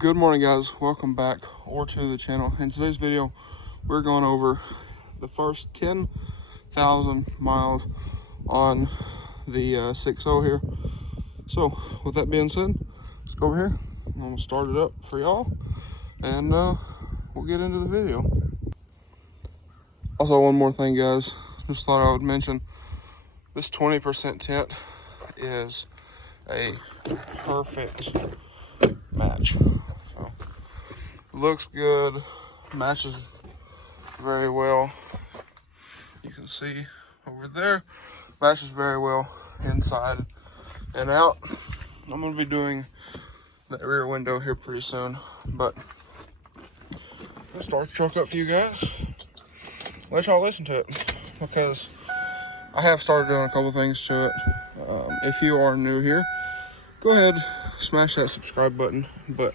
Good morning, guys. Welcome back to the channel. In today's video, we're going over the first 10,000 miles on the 6.0 here. So with that being said, let's go over here. I'm gonna start it up for y'all and we'll get into the video. Also, one more thing, guys, just thought I would mention this 20% tint is a perfect match. So looks good, matches very well. You can see over there, matches very well inside and out. I'm gonna be doing the rear window here pretty soon, but I'll start the truck up for you guys, let y'all listen to it, because I have started doing a couple things to it. If you are new here, go ahead, smash that subscribe button. But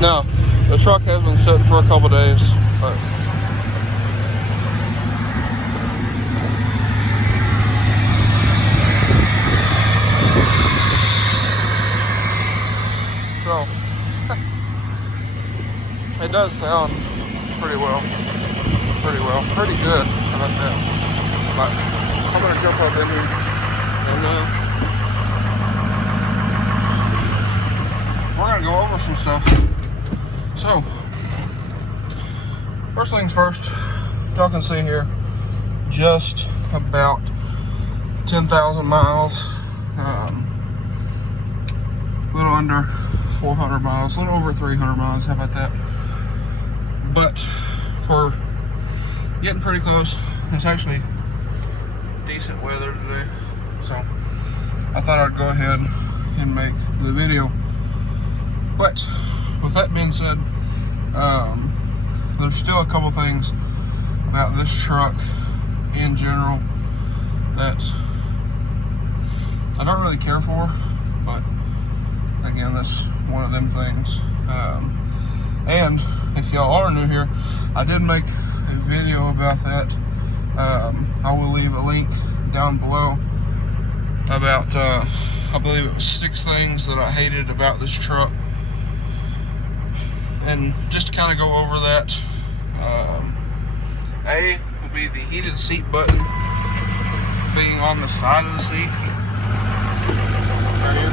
now the truck has been sitting for a couple days, but so it does sound pretty good. How about that? But I'm gonna jump up in here and we're gonna go over some stuff. So first things first, y'all can see here just about 10,000 miles, a little under 400 miles, a little over 300 miles. How about that? But we're getting pretty close. It's actually decent weather today, so I thought I'd go ahead and make the video. But with that being said, there's still a couple things about this truck in general that I don't really care for, but again, that's one of them things. And if y'all are new here, I did make a video about that. I will leave a link down below about I believe it was 6 things that I hated about this truck, and just to kind of go over that, A will be the heated seat button being on the side of the seat right here.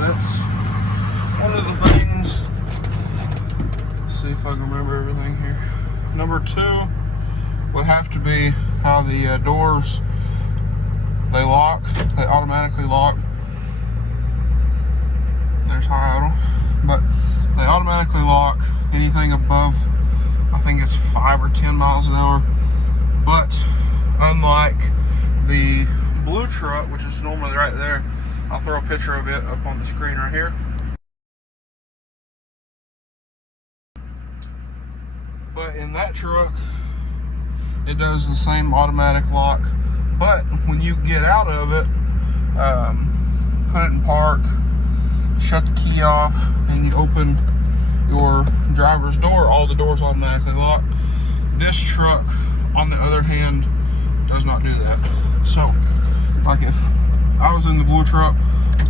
That's one of the things. Let's see if I can remember everything here. Number 2 would have to be how the doors, they automatically lock. There's high idle, but they automatically lock anything above, I think it's 5 or 10 miles an hour. But unlike the blue truck, which is normally right there, I'll throw a picture of it up on the screen right here. But in that truck, it does the same automatic lock. But when you get out of it, put it in park, shut the key off, and you open your driver's door, all the doors automatically lock. This truck, on the other hand, does not do that. So, like if I was in the blue truck,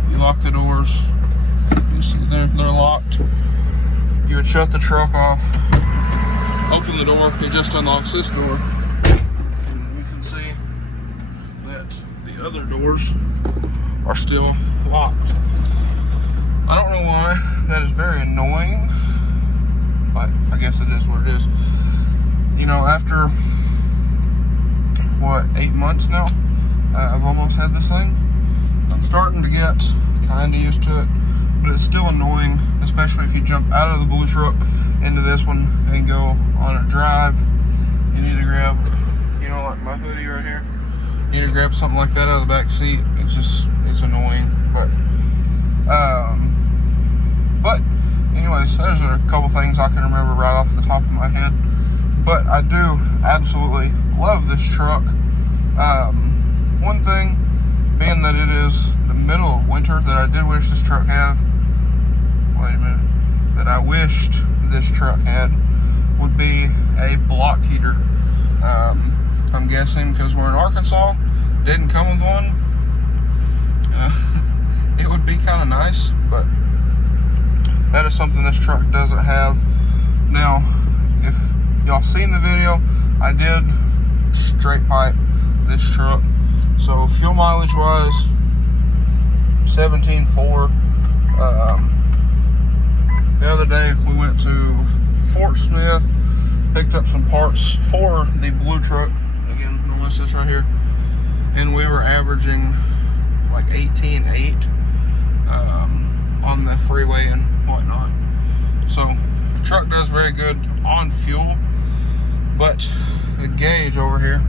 you lock the doors, you see they're locked, you would shut the truck off, open the door, it just unlocks this door, and you can see that the other doors are still locked. I don't know why, that is very annoying, but I guess it is what it is. You know, after, what, 8 months now, I've almost had this thing. I'm starting to get kind of used to it, but it's still annoying, especially if you jump out of the blue truck into this one and go on a drive. You need to grab, you know, like my hoodie right here. You need to grab something like that out of the back seat. It's annoying, but anyways, there's a couple things I can remember right off the top of my head. But I do absolutely love this truck. One thing being that it is the middle of winter that I did wish this truck had. Wait a minute. That I wished this truck had would be a block heater. I'm guessing because we're in Arkansas, didn't come with one. it would be kind of nice, but that is something this truck doesn't have. Now, if y'all seen the video, I did straight pipe this truck. So fuel mileage wise, 17.4. The other day we went to Fort Smith, picked up some parts for the blue truck. Again, notice this right here, and we were averaging like 18.8 on the freeway and whatnot. So the truck does very good on fuel, but the gauge over here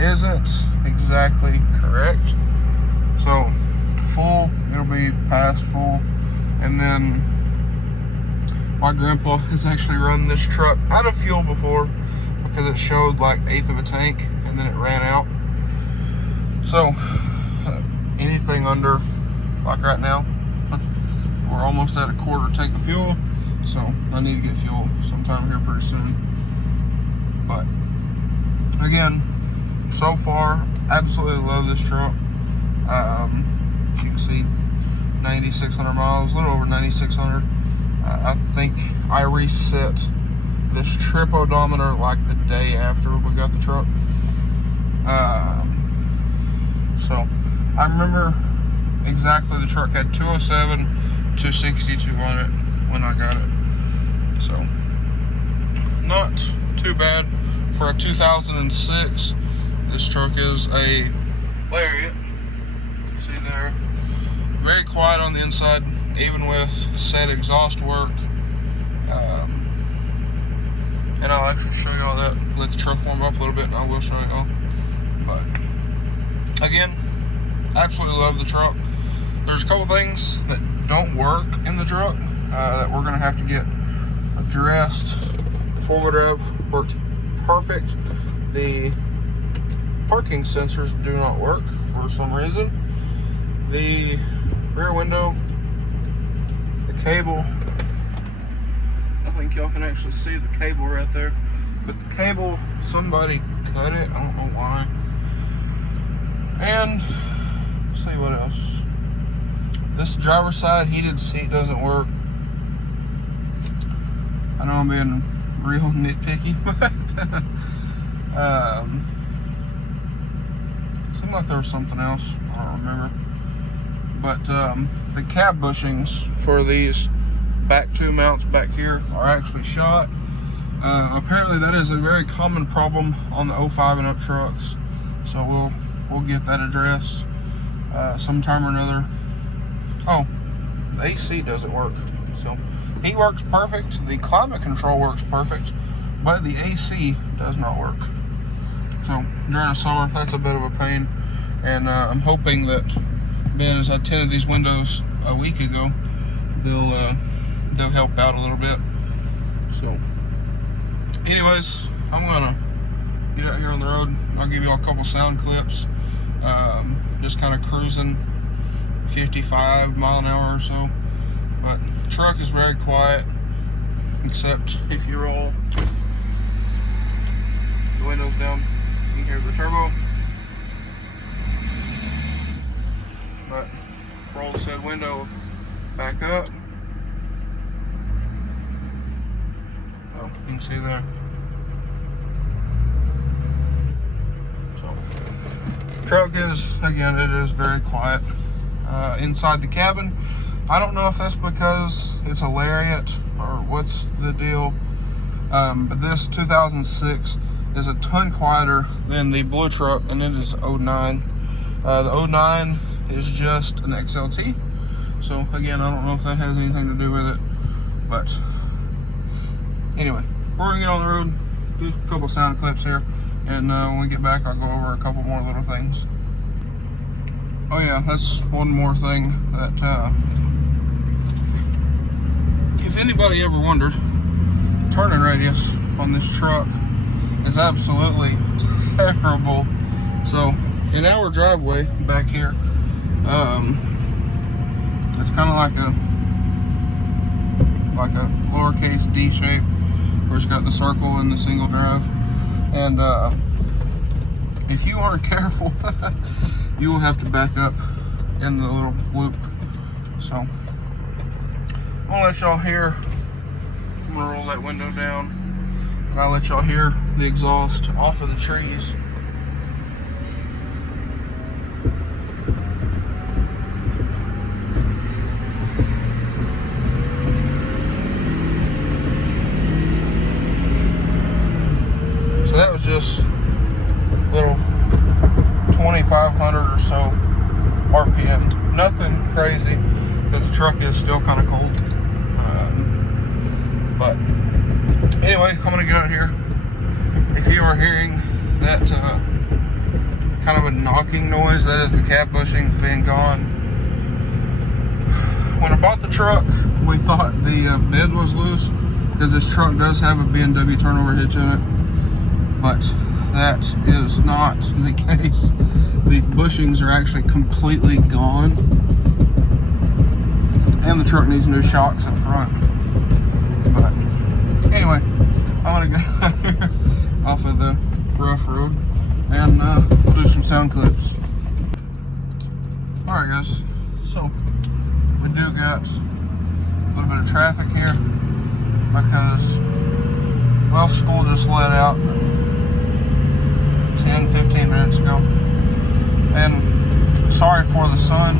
isn't exactly correct. So full, it'll be past full, and then my grandpa has actually run this truck out of fuel before because it showed like 1/8 of a tank and then it ran out. So anything under, like right now, we're almost at a 1/4 tank of fuel, so I need to get fuel sometime here pretty soon. But again, so far, absolutely love this truck. As you can see, 9,600 miles, a little over 9,600. I think I reset this trip odometer like the day after we got the truck. So I remember exactly the truck had 207, 262 on it when I got it. So not too bad for a 2006. This truck is a Lariat. See there, very quiet on the inside, even with said exhaust work. And I'll actually show you all that. Let the truck warm up a little bit, and I will show you all. But again, absolutely love the truck. There's a couple things that don't work in the truck that we're gonna have to get addressed. The 4-wheel drive works perfect. The parking sensors do not work for some reason. The rear window, the cable, I think y'all can actually see the cable right there, but the cable, somebody cut it, I don't know why. And let's see what else. This driver's side heated seat doesn't work. I know I'm being real nitpicky, but seemed like there was something else, I don't remember. But the cab bushings for these back two mounts back here are actually shot. Apparently that is a very common problem on the 05 and up trucks. So we'll get that addressed sometime or another. Oh, the AC doesn't work. So heat works perfect, the climate control works perfect, but the AC does not work. So during the summer, that's a bit of a pain. And I'm hoping that, being as I tinted these windows a week ago, they'll help out a little bit. So anyways, I'm gonna get out here on the road. I'll give you all a couple sound clips. Just kind of cruising 55 mile an hour or so. But the truck is very quiet, except if you roll the windows down, you can hear the turbo. But roll said window back up. Oh, you can see there. So, truck is, again, it is very quiet. Inside the cabin, I don't know if that's because it's a Lariat or what's the deal, but this 2006 is a ton quieter than the blue truck, and it is 09. The 09 is just an XLT, so again, I don't know if that has anything to do with it, but anyway, we're gonna get on the road, do a couple sound clips here, and when we get back, I'll go over a couple more little things. Oh yeah, that's one more thing that if anybody ever wondered, turning radius on this truck is absolutely terrible. So in our driveway back here, it's kind of like a lowercase D shape where it's got the circle and the single drive, and if you aren't careful, you will have to back up in the little loop. So I'm gonna let y'all hear. I'm gonna roll that window down, and I'll let y'all hear the exhaust off of the trees. So that was just little 2,500 or so RPM. Nothing crazy, because the truck is still kind of cold. But anyway, I'm gonna get out here. If you are hearing that kind of a knocking noise, that is the cab bushing being gone. When I bought the truck, we thought the bed was loose, because this truck does have a B&W turnover hitch in it, but that is not the case. The bushings are actually completely gone, and the truck needs new shocks up front. But anyway, I'm gonna get out here off of the rough road, and we'll do some sound clips. Alright guys, so we do got a little bit of traffic here, because, well, school just let out 10-15 minutes ago. And sorry for the sun.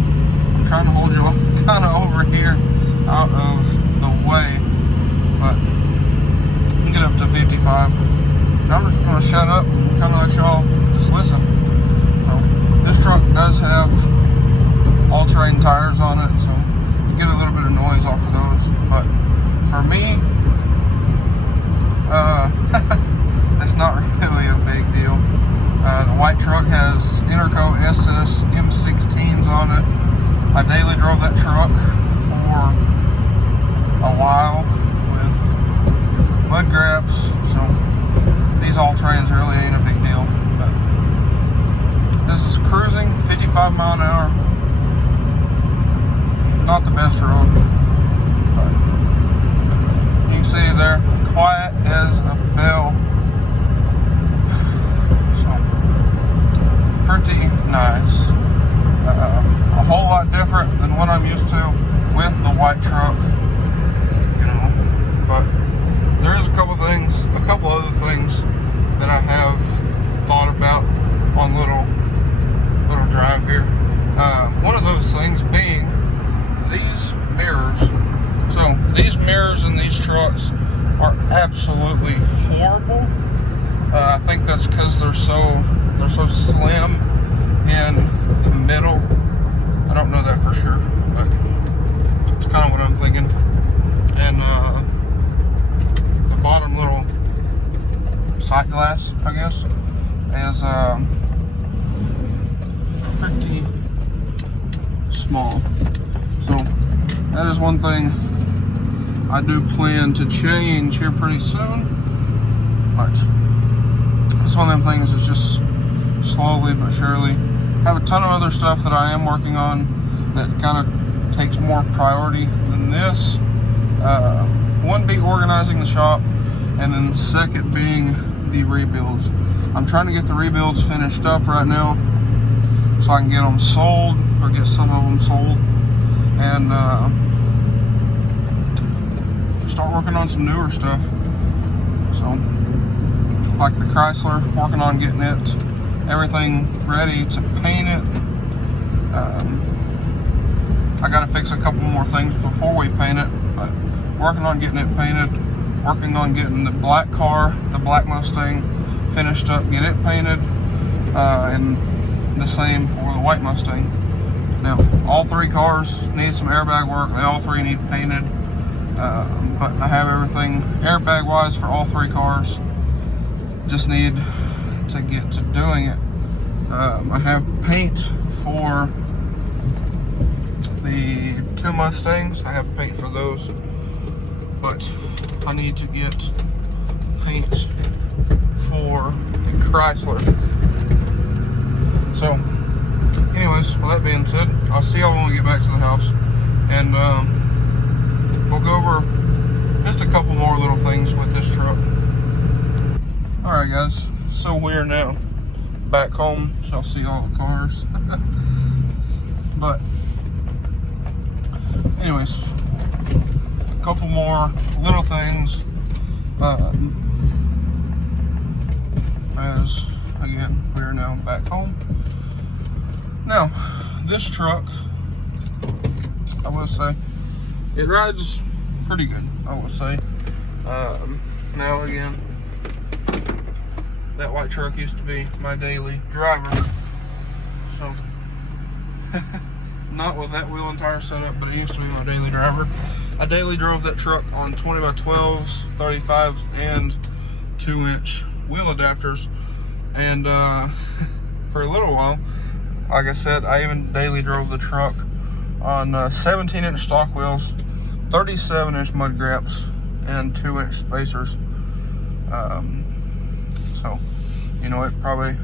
I'm trying to hold you kind of over here out of the way, but you can get up to 55. And I'm just going to shut up and kind of let y'all just listen. So, this truck does have all-terrain tires on it, so you get a little bit of noise off of those. But for me, it's not really a big deal. The white truck has Interco SS M16s on it. I daily drove that truck for a while with mud grabs, so these all-terrains really ain't a big deal. But this is cruising 55 mile an hour. Not the best road, but you can see there, quiet as a bell. Pretty nice. A whole lot different than what I'm used to with the white truck, you know. But there is a couple other things that I have thought about on little drive here. One of those things being these mirrors. So these mirrors in these trucks are absolutely horrible. I think that's because they're so slim in the middle. I don't know that for sure, but it's kind of what I'm thinking. And the bottom little sight glass, I guess, is pretty small. So that is one thing I do plan to change here pretty soon, but it's one of them things that's just slowly but surely. I have a ton of other stuff that I am working on that kind of takes more priority than this. One being organizing the shop, and then second being the rebuilds. I'm trying to get the rebuilds finished up right now so I can get them sold, or get some of them sold, and start working on some newer stuff. So, like the Chrysler, working on getting it, everything ready to paint it. I gotta fix a couple more things before we paint it, but working on getting it painted, working on getting the black car, the black Mustang, finished up, get it painted, and the same for the white Mustang. Now, all three cars need some airbag work. They all three need painted, but I have everything airbag wise for all three cars. Just need to get to doing it. I have paint for the two Mustangs. I have paint for those, but I need to get paint for the Chrysler. So anyways, with that being said, I'll see y'all when we get back to the house, and we'll go over just a couple more little things with this truck. Alright guys, so we're now back home, so I'll see all the cars. But anyways, a couple more little things. As again, we are now back home. Now, this truck, I will say, it rides pretty good, I will say. Now again, that white truck used to be my daily driver. So, not with that wheel and tire setup, but it used to be my daily driver. I daily drove that truck on 20x12s, 35s, and 2-inch wheel adapters. And for a little while, like I said, I even daily drove the truck on 17-inch stock wheels, 37-inch mud gaps, and 2-inch spacers. So, you know, it probably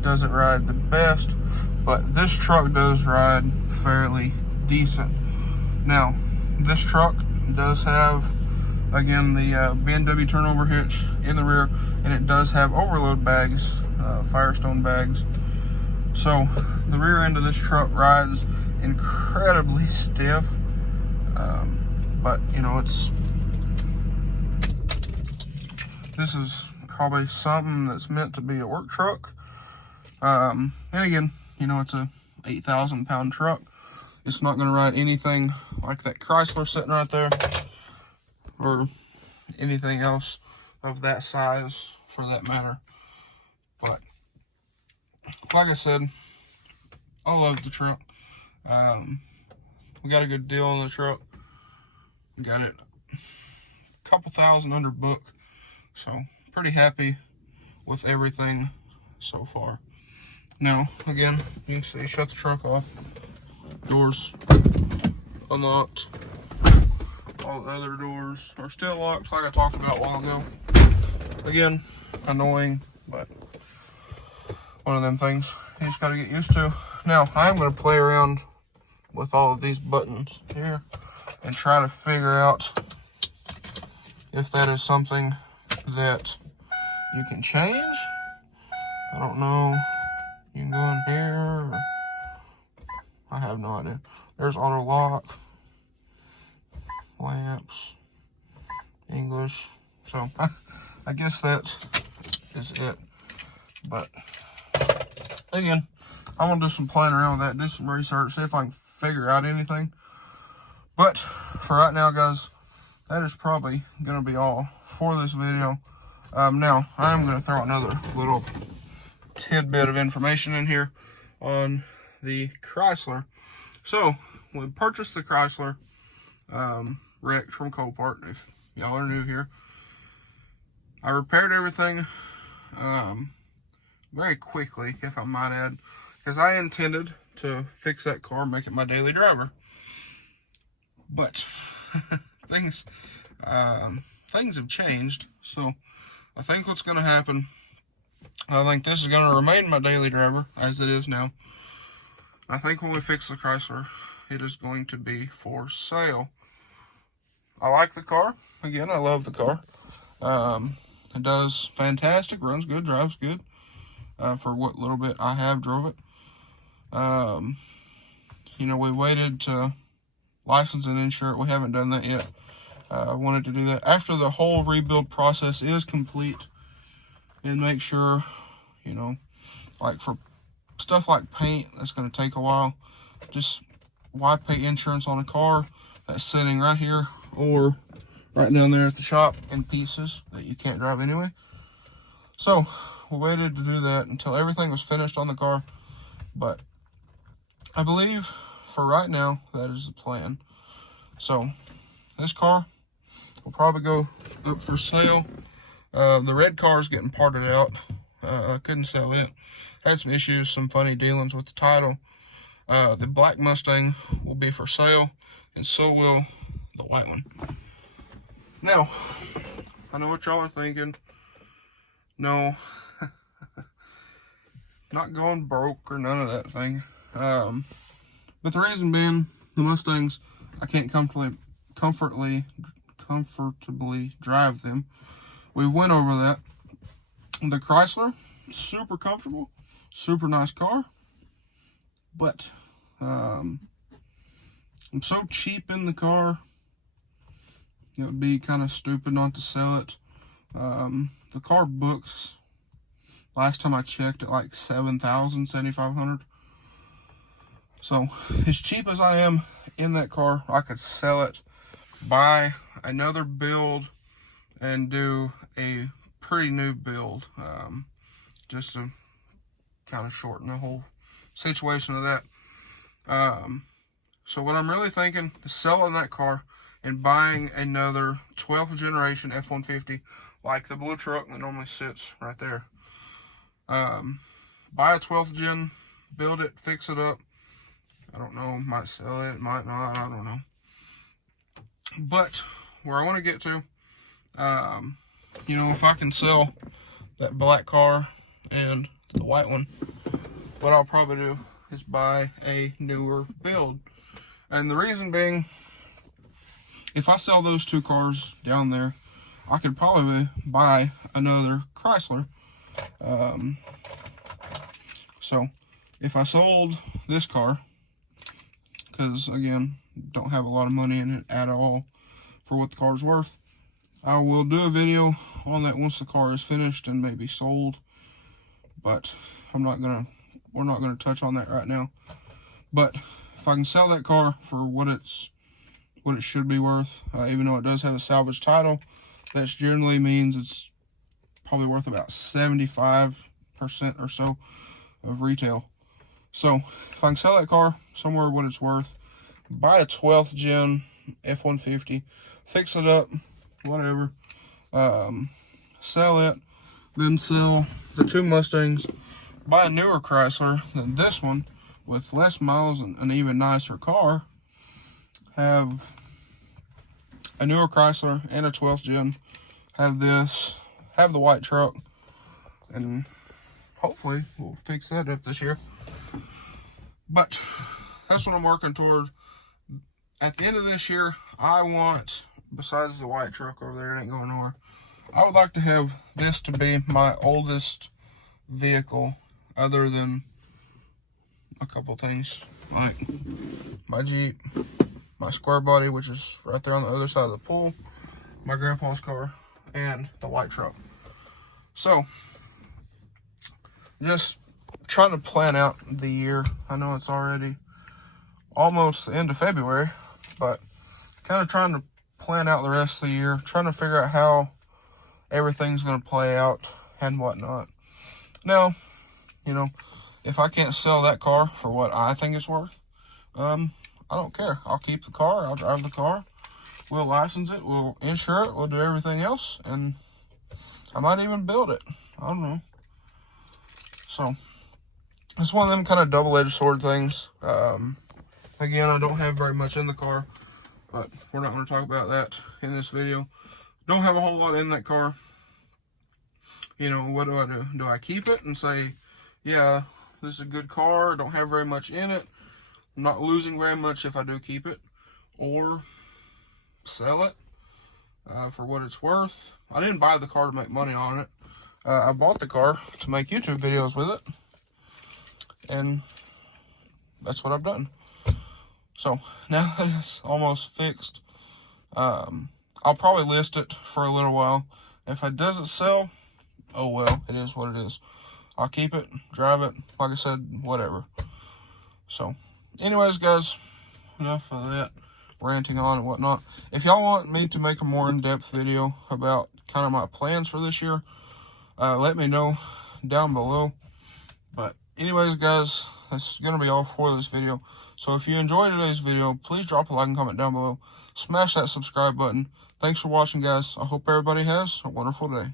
doesn't ride the best, but this truck does ride fairly decent. Now, this truck does have, again, the BMW turnover hitch in the rear, and it does have overload bags, Firestone bags. So the rear end of this truck rides incredibly stiff, but you know, this is probably something that's meant to be a work truck. And again, you know, it's a 8,000-pound truck. It's not going to ride anything like that Chrysler sitting right there, or anything else of that size for that matter. But like I said, I love the truck. We got a good deal on the truck. We got it a couple thousand under book, so pretty happy with everything so far. Now, again, you can see, shut the truck off. Doors unlocked. All the other doors are still locked, like I talked about a while ago. Again, annoying, but one of them things you just got to get used to. Now, I'm going to play around with all of these buttons here and try to figure out if that is something that you can change. I don't know. You can go in here. Or I have no idea. There's auto lock, lamps, English. So I guess that is it. But again, I'm gonna do some playing around with that, do some research, see if I can figure out anything. But for right now, guys, that is probably gonna be all for this video. Now I'm gonna throw another little tidbit of information in here on the Chrysler. So we purchased the Chrysler wrecked from Copart, if y'all are new here. I repaired everything very quickly, if I might add, because I intended to fix that car, make it my daily driver. But things have changed, so I think what's going to happen, I think this is going to remain my daily driver as it is now. I think when we fix the Chrysler, it is going to be for sale. I like the car. Again, I love the car. It does fantastic, runs good, drives good. For what little bit I have drove it. You know, we waited to license and insure it. We haven't done that yet. I wanted to do that after the whole rebuild process is complete, and make sure, you know, like for stuff like paint, that's going to take a while. Just why pay insurance on a car that's sitting right here or right down there at the shop in pieces that you can't drive anyway? So we waited to do that until everything was finished on the car. But I believe for right now, that is the plan. So this car will probably go up for sale. The red car is getting parted out. I couldn't sell it. Had some issues, some funny dealings with the title. The black Mustang will be for sale, and so will the white one. Now, I know what y'all are thinking. No, not going broke or none of that thing. But the reason being, the Mustangs, I can't comfortably drive them. We went over that. The Chrysler, super comfortable, super nice car. But I'm so cheap in the car, it would be kind of stupid not to sell it. The car books, last time I checked, at like $7,000, $7,500. So as cheap as I am in that car, I could sell it, buy another build, and do a pretty new build, just to kind of shorten the whole situation of that. So what I'm really thinking is selling that car and buying another 12th generation F-150, like the blue truck that normally sits right there. Buy a 12th gen, build it, fix it up. I don't know, might sell it, might not, I don't know. But where I want to get to, you know, if I can sell that black car and the white one, what I'll probably do is buy a newer build. And the reason being, if I sell those two cars down there, I could probably buy another Chrysler. So if I sold this car, because again, don't have a lot of money in it at all for what the car's worth, I will do a video on that once the car is finished and maybe sold, but we're not gonna touch on that right now. But if I can sell that car for what it should be worth, even though it does have a salvage title, that generally means it's probably worth about 75% or so of retail. So if I can sell that car somewhere what it's worth, buy a 12th gen F-150, fix it up, whatever, sell it, then sell the two Mustangs, buy a newer Chrysler than this one with less miles and an even nicer car, have a newer Chrysler and a 12th gen, have this, have the white truck, and hopefully we'll fix that up this year. But that's what I'm working toward. At the end of this year, I want, besides the white truck over there, it ain't going nowhere, I would like to have this to be my oldest vehicle, other than a couple things, like my Jeep, my square body, which is right there on the other side of the pool, my grandpa's car, and the white truck. So, just trying to plan out the year. I know it's already almost the end of February, but kind of trying to plan out the rest of the year, trying to figure out how everything's going to play out and whatnot. Now, you know, if I can't sell that car for what I think it's worth, I don't care. I'll keep the car, I'll drive the car, we'll license it, we'll insure it, we'll do everything else, and I might even build it. I don't know. So, it's one of them kind of double-edged sword things. Again, I don't have very much in the car, but we're not going to talk about that in this video. Don't have a whole lot in that car. You know, what do? Do I keep it and say, yeah, this is a good car, don't have very much in it, I'm not losing very much if I do keep it, or sell it for what it's worth? I didn't buy the car to make money on it. I bought the car to make YouTube videos with it, and that's what I've done. So now that it's almost fixed, I'll probably list it for a little while. If it doesn't sell, oh well, it is what it is. I'll keep it, drive it, like I said, whatever. So, anyways, guys, enough of that ranting on and whatnot. If y'all want me to make a more in-depth video about kind of my plans for this year, let me know down below. But anyways, guys, that's going to be all for this video. So if you enjoyed today's video, please drop a like and comment down below. Smash that subscribe button. Thanks for watching, guys. I hope everybody has a wonderful day.